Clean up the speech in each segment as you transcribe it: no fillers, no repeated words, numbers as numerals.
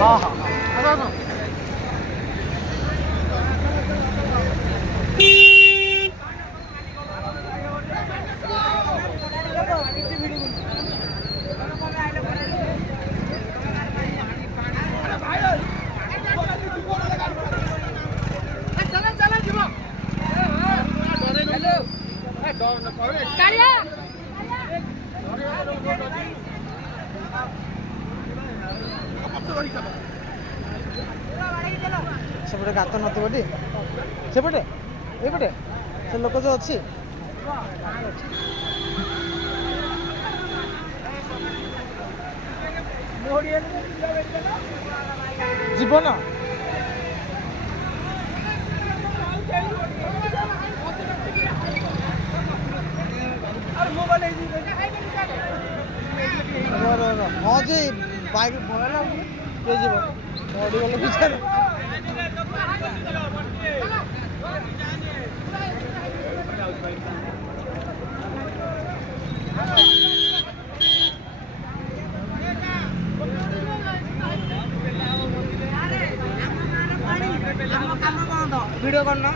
हाँ हाँ सेपटे गात नथिबो टी सेपटे एपटे से लोक जो अच्छी जीवन हाँ जी बाइक भय किए जीव गाड़ी गल पिछार वीडियो करना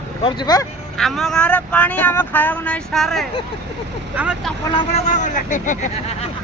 कर आम गाँव रे पानी आम खाया ना सारे आम चपला गला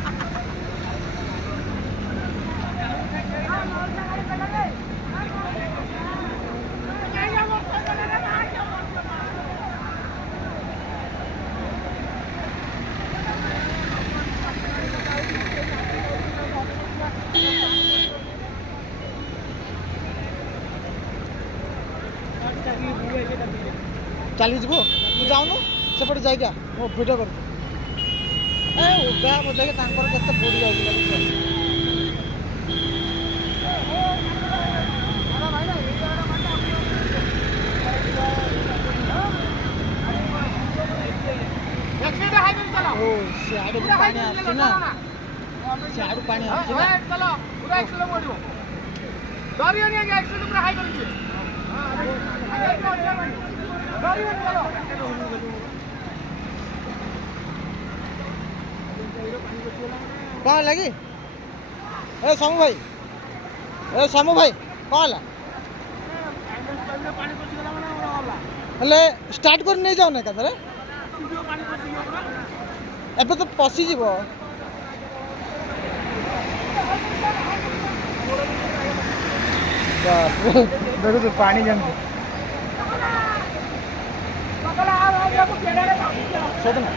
चली जीव तू जाऊनु सेपटे जाइका मो भिडियो कर उदा देखे केते बुड़ी जाऊँ सियाड़ू पानी आसना सियाड़ू पानी कौन लगी ए समू भाई कौन हेले स्टार्ट कर नहीं जाओ ना कदरे एबे तो पसी जीवो देखो तो पानी जम सोदना